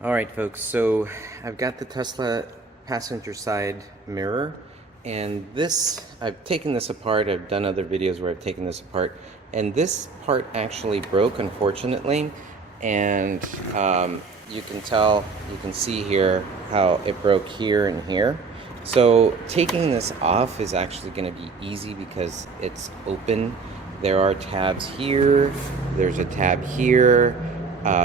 All right, folks, so I've got the Tesla passenger side mirror, and I've taken this apart. I've done other videos where I've taken this apart, and this part actually broke, unfortunately, and you can see here how it broke here and here. So taking this off is actually going to be easy because it's open. There are tabs here, there's a tab here.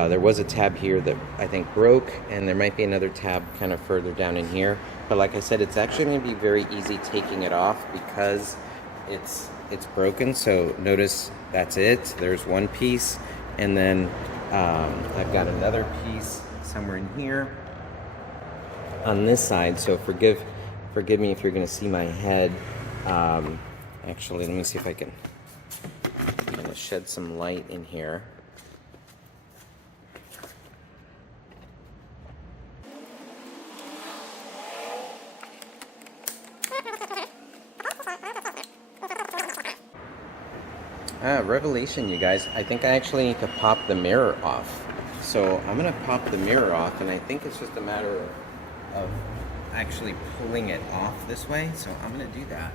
There was a tab here that I think broke, and there might be another tab kind of further down in here. But like I said, it's actually going to be very easy taking it off because it's broken. So notice that's it. There's one piece, and then I've got another piece somewhere in here on this side. So forgive me if you're going to see my head. Actually, let me see if I can kind of shed some light in here. Revelation, you guys. I think I actually need to pop the mirror off. So I'm going to pop the mirror off, and I think it's just a matter of actually pulling it off this way. So I'm going to do that.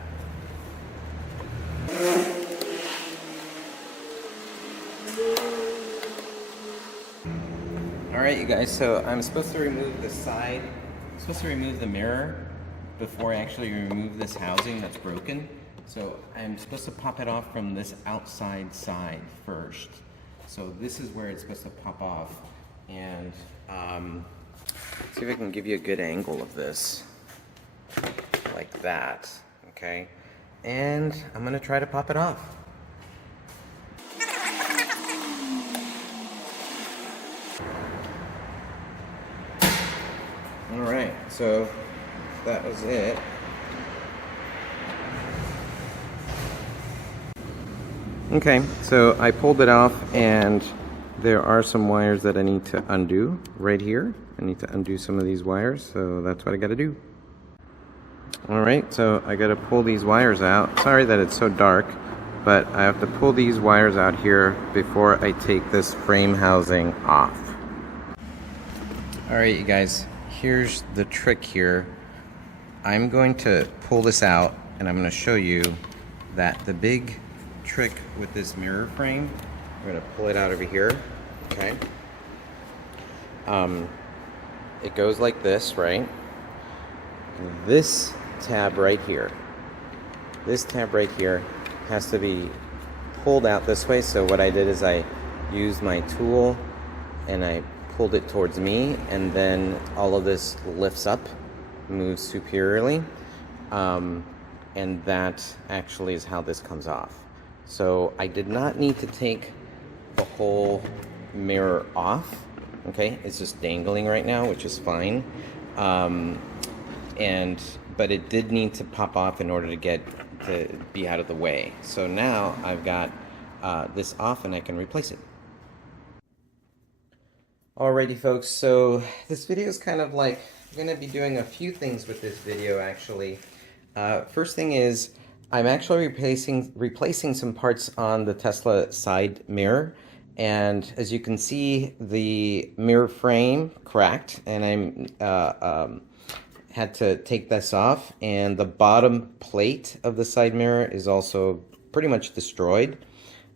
Alright, you guys, so I'm supposed to remove the side, I'm supposed to remove the mirror before I actually remove this housing that's broken. So I'm supposed to pop it off from this outside side first. So this is where it's supposed to pop off. And see if I can give you a good angle of this. Like that, okay? And I'm gonna try to pop it off. Alright, so that was it. Okay, so I pulled it off, and there are some wires that I need to undo right here. I need to undo some of these wires, so that's what I gotta do. Alright, so I gotta pull these wires out. Sorry that it's so dark, but I have to pull these wires out here before I take this frame housing off. Alright, you guys, here's the trick here. I'm going to pull this out, and I'm going to show you that the big trick with this mirror frame, I'm going to pull it out over here, okay? It goes like this, right? This tab right here has to be pulled out this way. So what I did is I used my tool and I pulled it towards me, and then all of this lifts up, moves superiorly, and that actually is how this comes off. So I did not need to take the whole mirror off, okay? It's just dangling right now, which is fine. But it did need to pop off in order to be out of the way. So now I've got this off, and I can replace it. Alrighty, folks, so this video is kind of like, I'm going to be doing a few things with this video, actually. First thing is, I'm actually replacing some parts on the Tesla side mirror, and as you can see, the mirror frame cracked, and I had to take this off, and the bottom plate of the side mirror is also pretty much destroyed.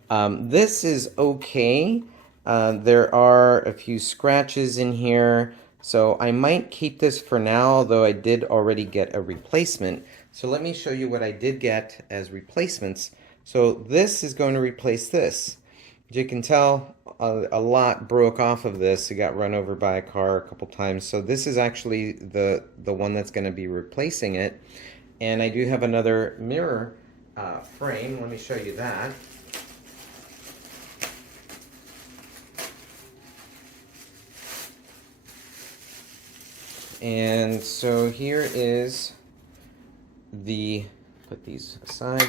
This is okay. There are a few scratches in here, so I might keep this for now, although I did already get a replacement. So let me show you what I did get as replacements. So this is going to replace this. As you can tell, a lot broke off of this. It got run over by a car a couple times. So this is actually the one that's going to be replacing it. And I do have another mirror frame. Let me show you that. And so here is put these aside.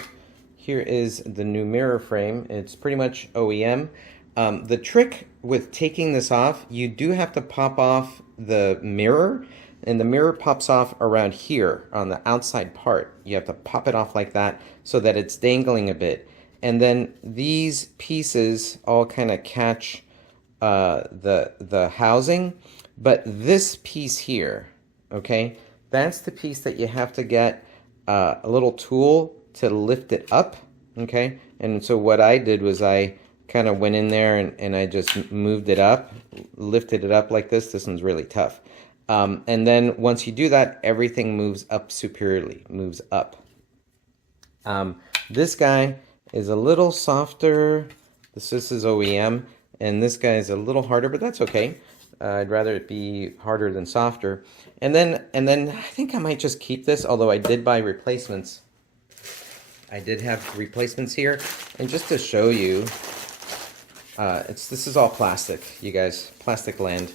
Here is the new mirror frame. It's pretty much OEM. The trick with taking this off, you do have to pop off the mirror, and the mirror pops off around here on the outside part. You have to pop it off like that so that it's dangling a bit. And then these pieces all kind of catch the housing, but this piece here, okay, that's the piece that you have to get a little tool to lift it up, okay? And so what I did was I kind of went in there and I just moved it up, lifted it up like this. This one's really tough. And then once you do that, everything moves up superiorly, moves up. This guy is a little softer. This is OEM, and this guy is a little harder, but that's okay. I'd rather it be harder than softer. And then I think I might just keep this, although I did buy replacements. I did have replacements here, and just to show you, this is all plastic, you guys, plastic land.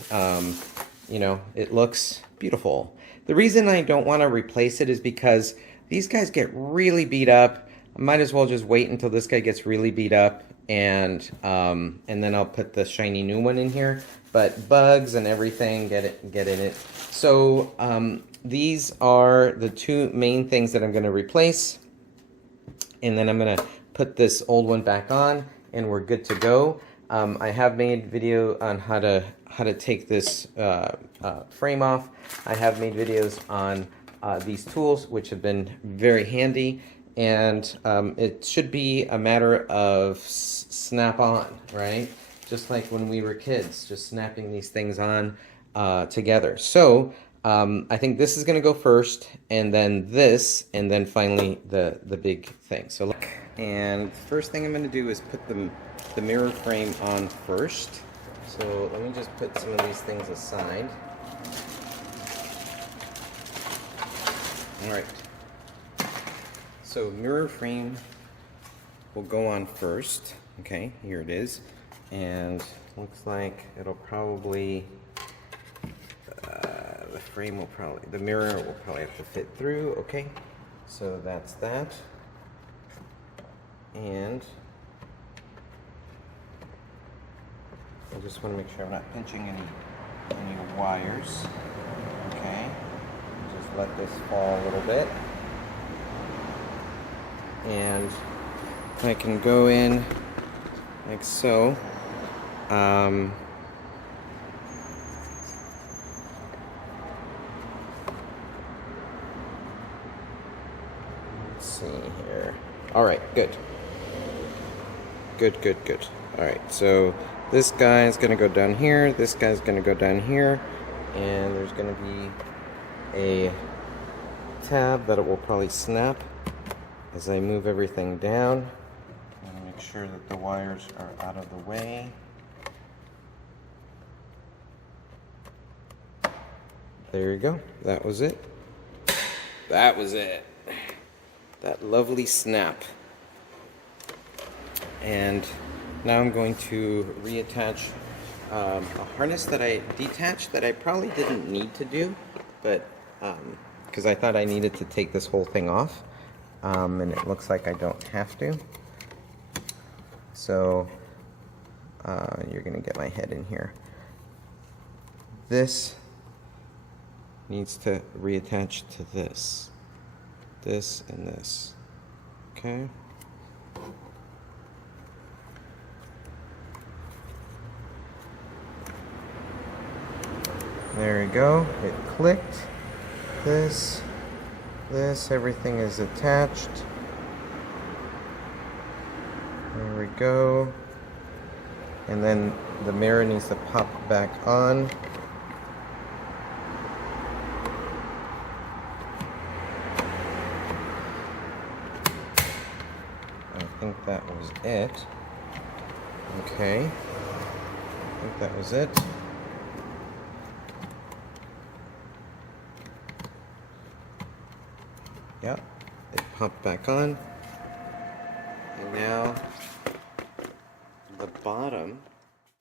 You know, it looks beautiful. The reason I don't want to replace it is because these guys get really beat up. I might as well just wait until this guy gets really beat up, and then I'll put the shiny new one in here. But bugs and everything get in it. So these are the two main things that I'm going to replace, and then I'm going to put this old one back on, and we're good to go. I have made video on how to take this frame off. I have made videos on these tools, which have been very handy, and it should be a matter of snap on, right? Just like when we were kids, just snapping these things on together. So I think this is going to go first, and then this, and then finally the big thing. So look, and the first thing I'm going to do is put the mirror frame on first. So let me just put some of these things aside. All right. So mirror frame will go on first. Okay, here it is. And looks like it'll probably, the mirror will probably have to fit through. Okay, so that's that. And I just want to make sure I'm not pinching any wires. Okay, just let this fall a little bit. And I can go in like so. Let's see here. All right, good. Good. All right, so this guy is going to go down here. This guy's going to go down here. And there's going to be a tab that it will probably snap as I move everything down. I'm going to make sure that the wires are out of the way. There you go. That was it. That was it. That lovely snap. And now I'm going to reattach a harness that I detached that I probably didn't need to do, but because I thought I needed to take this whole thing off, and it looks like I don't have to. So you're gonna get my head in here. This needs to reattach to this and this. Okay. There we go. It clicked. This, everything is attached. There we go. And then the mirror needs to pop back on. I think that was it. Okay. I think that was it. Yep, it popped back on. And now the bottom